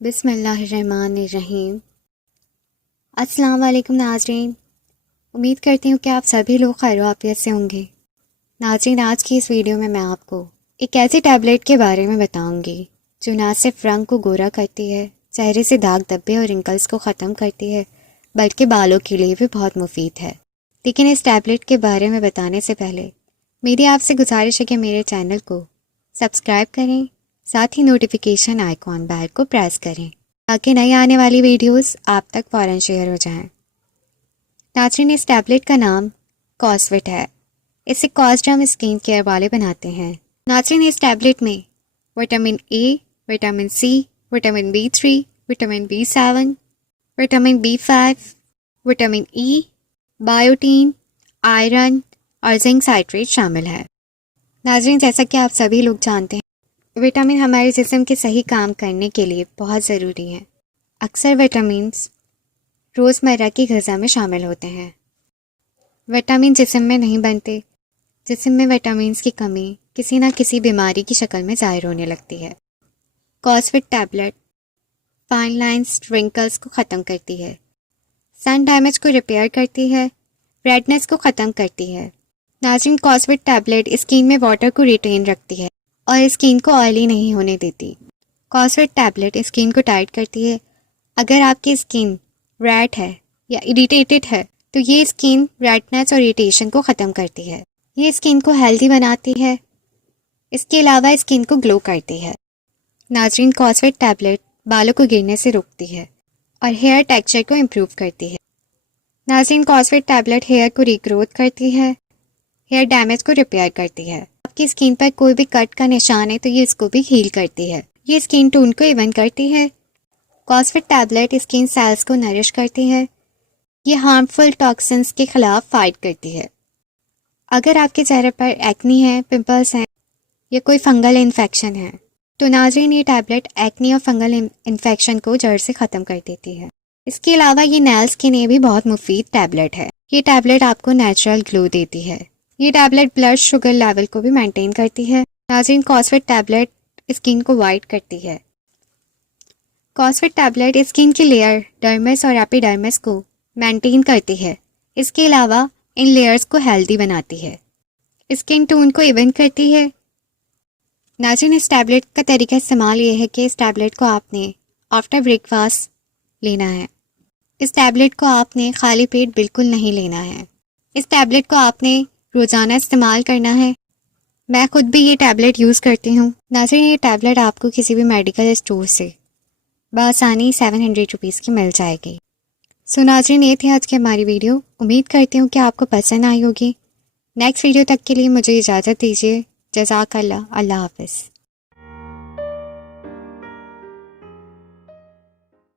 बिस्मिल्लाहिर्रहमानिर्रहीम। अस्सलाम वालेकुम नाज़रीन, उम्मीद करती हूँ कि आप सभी लोग खैर-ओ-आफ़ियत से होंगे। नाज़रीन, आज की इस वीडियो में मैं आपको एक ऐसी टैबलेट के बारे में बताऊँगी जो ना सिर्फ रंग को गोरा करती है, चेहरे से दाग धब्बे और रिंकल्स को ख़त्म करती है, बल्कि बालों के लिए भी बहुत मुफीद है। लेकिन इस टैबलेट के बारे में बताने से पहले मेरी आपसे गुजारिश है कि मेरे चैनल को सब्सक्राइब करें, साथ ही नोटिफिकेशन आइकॉन बेल को प्रेस करें ताकि नई आने वाली वीडियोस आप तक फ़ौरन शेयर हो जाएं। नाज़रीन, इस टैबलेट का नाम कॉस्विट है। इसे कॉस्ड्रम स्किन केयर वाले बनाते हैं। नाज़रीन, इस टैबलेट में vitamin A, vitamin C, vitamin B3, vitamin B7, vitamin B5, vitamin E, biotin, iron और जिंक साइट्रेट शामिल है। नाज़रीन, जैसा कि आप सभी लोग जानते हैं, विटामिन हमारे जिस्म के सही काम करने के लिए बहुत ज़रूरी हैं। अक्सर विटामिन्स रोज़मर्रा की ग़िज़ा में शामिल होते हैं। विटामिन जिस्म में नहीं बनते। जिस्म में विटामिन्स की कमी किसी न किसी बीमारी की शक्ल में ज़ाहिर होने लगती है। कॉस्विट टैबलेट फाइन लाइंस, रिंकल्स को ख़त्म करती है, सन डैमेज को रिपेयर करती है, रेडनेस को ख़त्म करती है। नाज़रीन, कॉस्विट टैबलेट स्किन में वाटर को रिटेन रखती है और स्किन को ऑयली नहीं होने देती। कॉस्विट टैबलेट स्किन को टाइट करती है। अगर आपकी स्किन रेड है या इरिटेटेड है तो ये स्किन रेडनेस और इरिटेशन को ख़त्म करती है। ये स्किन को हेल्दी बनाती है। इसके अलावा स्किन को ग्लो करती है। नाज़रीन, कॉस्विट टैबलेट बालों को गिरने से रोकती है और हेयर टेक्सचर को इम्प्रूव करती है। नाज़रीन, कॉस्विट टैबलेट हेयर को रीग्रोथ करती है, हेयर डैमेज को रिपेयर करती है। आपकी स्किन पर कोई भी कट का निशान है तो ये इसको भी हील करती है। ये स्किन टोन को इवन करती है। कॉस्विट टैबलेट स्किन सेल्स को नरिश करती है। ये हार्मफुल टॉक्सिन्स के खिलाफ फाइट करती है। अगर आपके चेहरे पर एक्नी है, पिंपल्स हैं या कोई फंगल इन्फेक्शन है तो नाज़रीन, ये टैबलेट एक्नी और फंगल इन्फेक्शन को जड़ से ख़त्म कर देती है। इसके अलावा ये नेल्स के लिए भी बहुत मुफीद टैबलेट है। ये टैबलेट आपको नेचुरल ग्लो देती है। ये टैबलेट ब्लड शुगर लेवल को भी मेंटेन करती है। नाज़रीन, कॉस्विट टैबलेट स्किन को वाइट करती है। कॉस्विट टैबलेट स्किन की लेयर डर्मिस और एपिडर्मिस को मेंटेन करती है। इसके अलावा इन लेयर्स को हेल्दी बनाती है, स्किन टोन को इवन करती है। नाज़रीन, इस टैबलेट का तरीका इस्तेमाल ये है कि इस टैबलेट को आपने आफ्टर ब्रेकफास्ट लेना है। इस टैबलेट को आपने खाली पेट बिल्कुल नहीं लेना है। इस टैबलेट को आपने रोज़ाना इस्तेमाल करना है। मैं खुद भी ये टैबलेट यूज़ करती हूँ। नाज़रीन, ये टैबलेट आपको किसी भी मेडिकल स्टोर से बआसानी 700 रुपीज़ की मिल जाएगी। सो नाज़रीन, ये थी आज की हमारी वीडियो। उम्मीद करती हूँ कि आपको पसंद आई होगी। नेक्स्ट वीडियो तक के लिए मुझे इजाज़त दीजिए। जज़ाकल्लाह। अल्लाह हाफ़िज़।